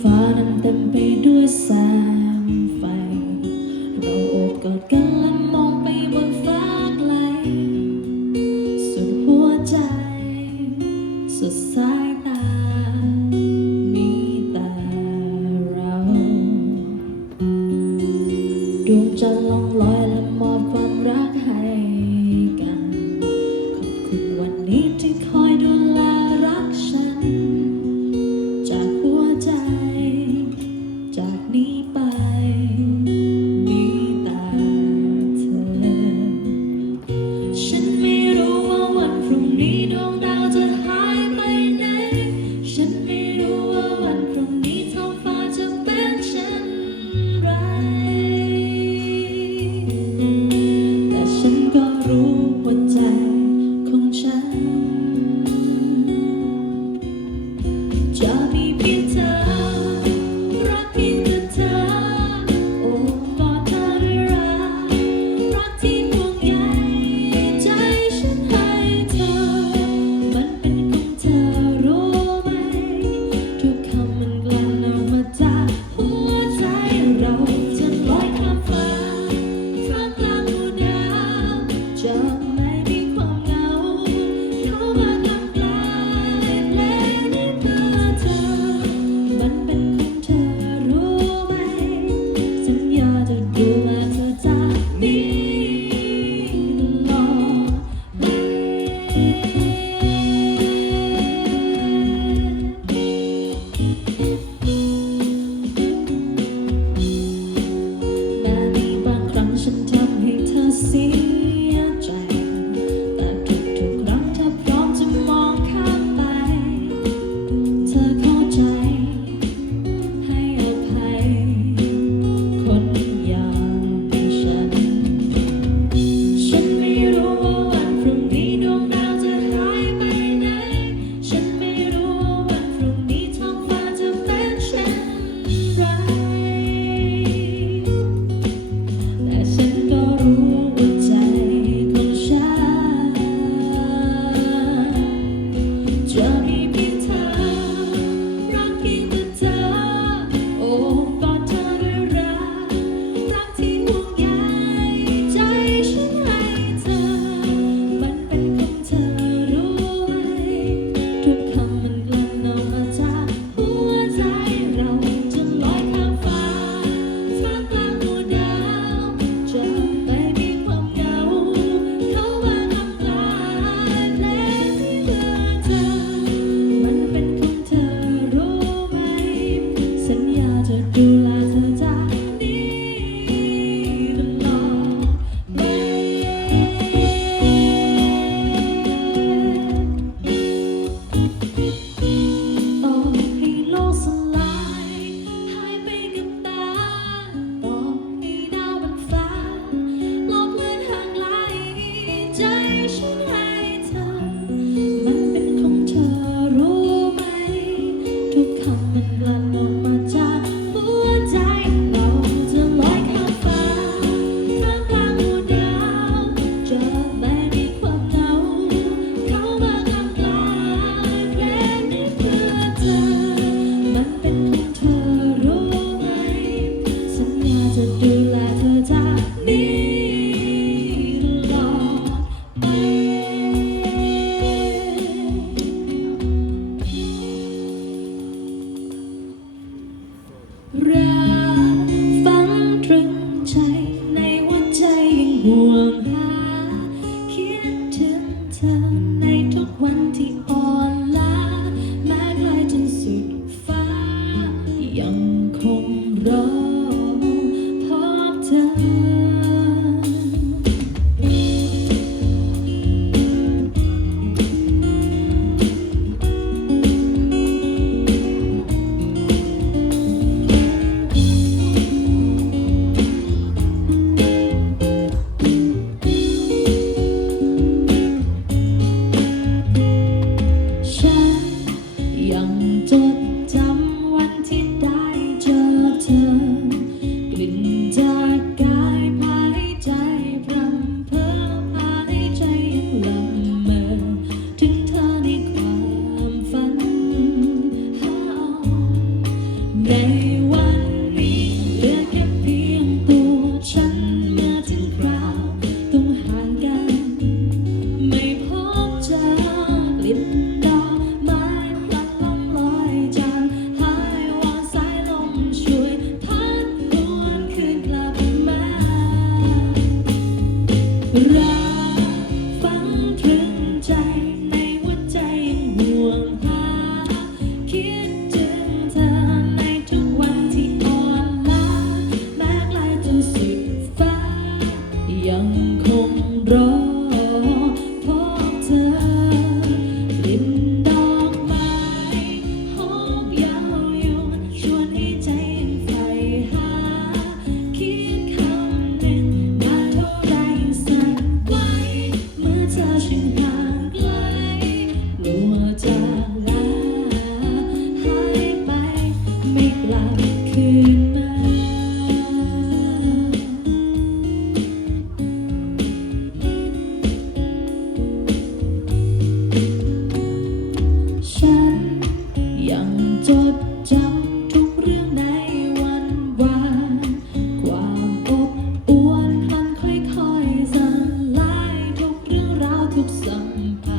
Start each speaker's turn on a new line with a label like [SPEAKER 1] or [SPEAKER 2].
[SPEAKER 1] ฟ้านั้นเต็มไปด้วยแสงไฟ เราโอบกอดกันและมองไปบนฟ้าไกล สุดหัวใจ สุดสายตา มีแต่เรา ดวงจันทร์ล่องลอย one corrupção.